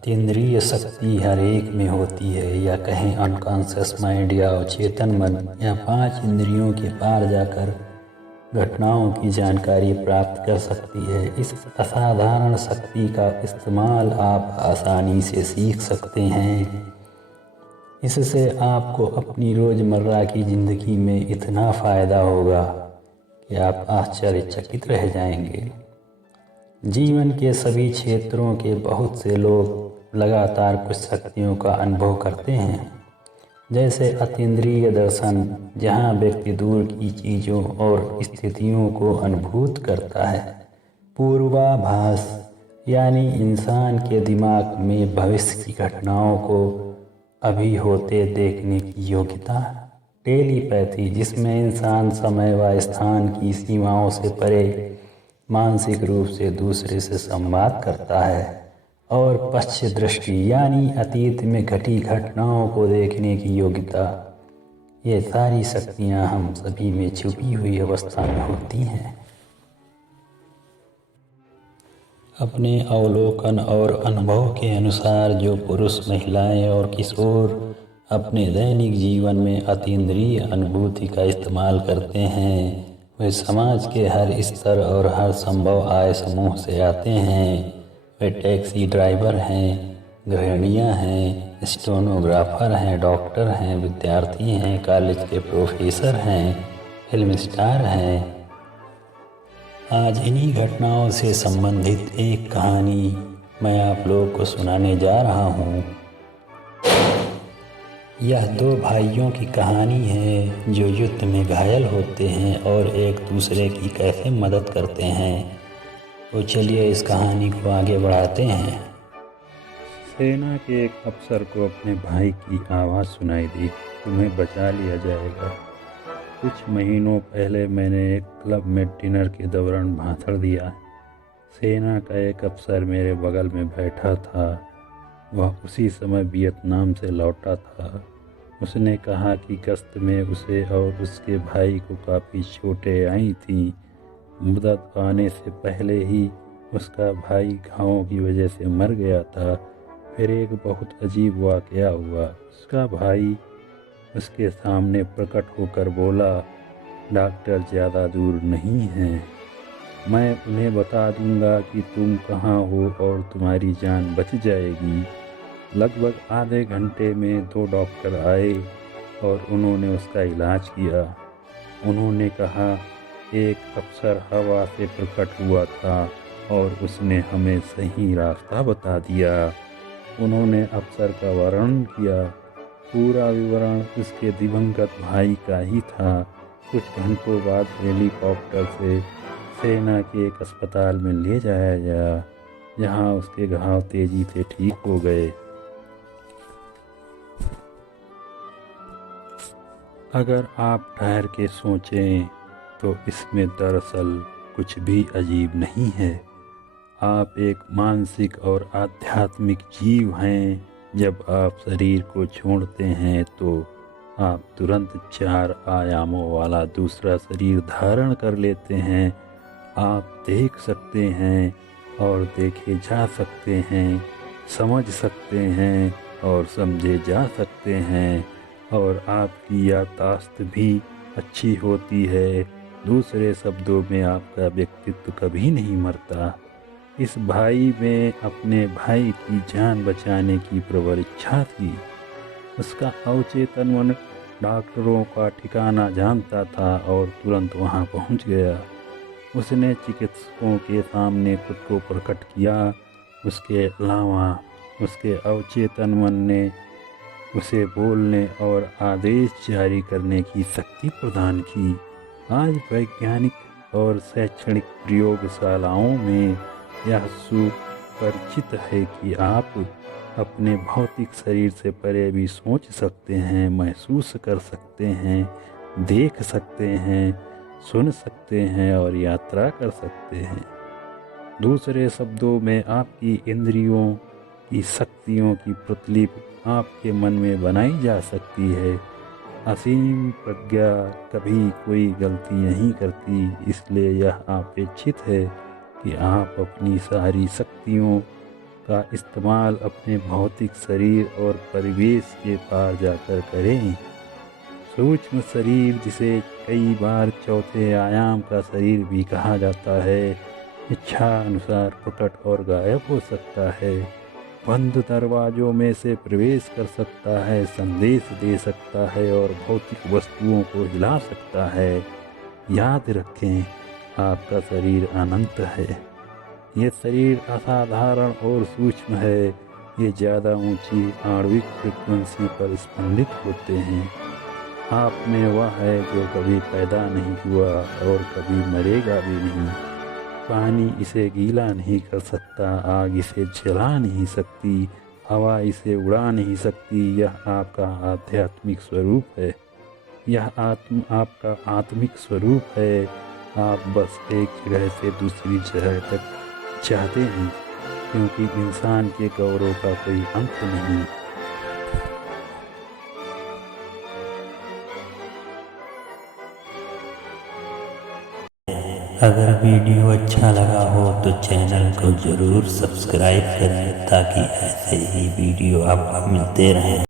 अतीन्द्रिय शक्ति हर एक में होती है, या कहें अनकॉन्शियस माइंड या अवचेतन मन, या 5 इंद्रियों के पार जाकर घटनाओं की जानकारी प्राप्त कर सकती है। इस असाधारण शक्ति का इस्तेमाल आप आसानी से सीख सकते हैं। इससे आपको अपनी रोज़मर्रा की ज़िंदगी में इतना फ़ायदा होगा कि आप आश्चर्यचकित रह जाएंगे। जीवन के सभी क्षेत्रों के बहुत से लोग लगातार कुछ शक्तियों का अनुभव करते हैं, जैसे अतीन्द्रिय दर्शन, जहां व्यक्ति दूर की चीज़ों और स्थितियों को अनुभूत करता है। पूर्वाभास, यानी इंसान के दिमाग में भविष्य की घटनाओं को अभी होते देखने की योग्यता। टेलीपैथी, जिसमें इंसान समय व स्थान की सीमाओं से परे मानसिक रूप से दूसरे से संवाद करता है। और पश्च दृष्टि, यानी अतीत में घटी घटनाओं को देखने की योग्यता। ये सारी शक्तियाँ हम सभी में छुपी हुई अवस्था में होती हैं। अपने अवलोकन और अनुभव के अनुसार जो पुरुष, महिलाएं और किशोर अपने दैनिक जीवन में अतीन्द्रिय अनुभूति का इस्तेमाल करते हैं, वे समाज के हर स्तर और हर संभव आय समूह से आते हैं। वे टैक्सी ड्राइवर हैं, गृहिणियाँ हैं, स्टेनोग्राफर हैं, डॉक्टर हैं, विद्यार्थी हैं, कॉलेज के प्रोफेसर हैं, फिल्म स्टार हैं। आज इन्हीं घटनाओं से संबंधित एक कहानी मैं आप लोगों को सुनाने जा रहा हूँ। यह 2 भाइयों की कहानी है जो युद्ध में घायल होते हैं और एक दूसरे की कैसे मदद करते हैं। तो चलिए इस कहानी को आगे बढ़ाते हैं। सेना के एक अफसर को अपने भाई की आवाज़ सुनाई दी, तुम्हें बचा लिया जाएगा। कुछ महीनों पहले मैंने एक क्लब में डिनर के दौरान भाषण दिया। सेना का एक अफसर मेरे बगल में बैठा था। वह उसी समय वियतनाम से लौटा था। उसने कहा कि गश्त में उसे और उसके भाई को काफ़ी चोटें आई थीं। मदद आने से पहले ही उसका भाई घावों की वजह से मर गया था। फिर एक बहुत अजीब वाक़या हुआ। उसका भाई उसके सामने प्रकट होकर बोला, डॉक्टर ज़्यादा दूर नहीं हैं, मैं उन्हें बता दूंगा कि तुम कहाँ हो और तुम्हारी जान बच जाएगी। लगभग आधे घंटे में 2 डॉक्टर आए और उन्होंने उसका इलाज किया। उन्होंने कहा, एक अफसर हवा से प्रकट हुआ था और उसने हमें सही रास्ता बता दिया। उन्होंने अफसर का वर्णन किया। पूरा विवरण उसके दिवंगत भाई का ही था। कुछ घंटों बाद हेलीकॉप्टर से सेना के एक अस्पताल में ले जाया गया, जहां उसके घाव तेजी से ठीक हो गए। अगर आप ठहर के सोचें तो इसमें दरअसल कुछ भी अजीब नहीं है। आप एक मानसिक और आध्यात्मिक जीव हैं। जब आप शरीर को छोड़ते हैं तो आप तुरंत 4 आयामों वाला दूसरा शरीर धारण कर लेते हैं। आप देख सकते हैं और देखे जा सकते हैं, समझ सकते हैं और समझे जा सकते हैं, और आपकी याददाश्त भी अच्छी होती है। दूसरे शब्दों में आपका व्यक्तित्व कभी नहीं मरता। इस भाई में अपने भाई की जान बचाने की प्रबल इच्छा थी। उसका अवचेतन मन डॉक्टरों का ठिकाना जानता था और तुरंत वहां पहुंच गया। उसने चिकित्सकों के सामने खुद को प्रकट किया। उसके अलावा उसके अवचेतन मन ने उसे बोलने और आदेश जारी करने की शक्ति प्रदान की। आज वैज्ञानिक और शैक्षणिक प्रयोगशालाओं में यह सुपरिचित है कि आप अपने भौतिक शरीर से परे भी सोच सकते हैं, महसूस कर सकते हैं, देख सकते हैं, सुन सकते हैं और यात्रा कर सकते हैं। दूसरे शब्दों में आपकी इंद्रियों की शक्तियों की प्रतिलिपि आपके मन में बनाई जा सकती है। असीम प्रज्ञा कभी कोई गलती नहीं करती, इसलिए यह अपेक्षित है कि आप अपनी सारी शक्तियों उसका इस्तेमाल अपने भौतिक शरीर और परिवेश के पार जाकर करें। सूक्ष्म शरीर, जिसे कई बार चौथे आयाम का शरीर भी कहा जाता है, इच्छा अनुसार प्रकट और गायब हो सकता है, बंद दरवाजों में से प्रवेश कर सकता है, संदेश दे सकता है और भौतिक वस्तुओं को हिला सकता है। याद रखें, आपका शरीर अनंत है। ये शरीर असाधारण और सूक्ष्म है। ये ज़्यादा ऊंची आणविक फ्रिक्वेंसी पर स्पंदित होते हैं। आप में वह है जो कभी पैदा नहीं हुआ और कभी मरेगा भी नहीं। पानी इसे गीला नहीं कर सकता, आग इसे जला नहीं सकती, हवा इसे उड़ा नहीं सकती। यह आपका आध्यात्मिक स्वरूप है। यह आपका आत्मिक स्वरूप है। आप बस एक जगह से दूसरी जगह तक चाहते हैं, क्योंकि इंसान के गौरव का कोई अंत नहीं। अगर वीडियो अच्छा लगा हो तो चैनल को ज़रूर सब्सक्राइब करें ताकि ऐसे ही वीडियो आपको मिलते रहें।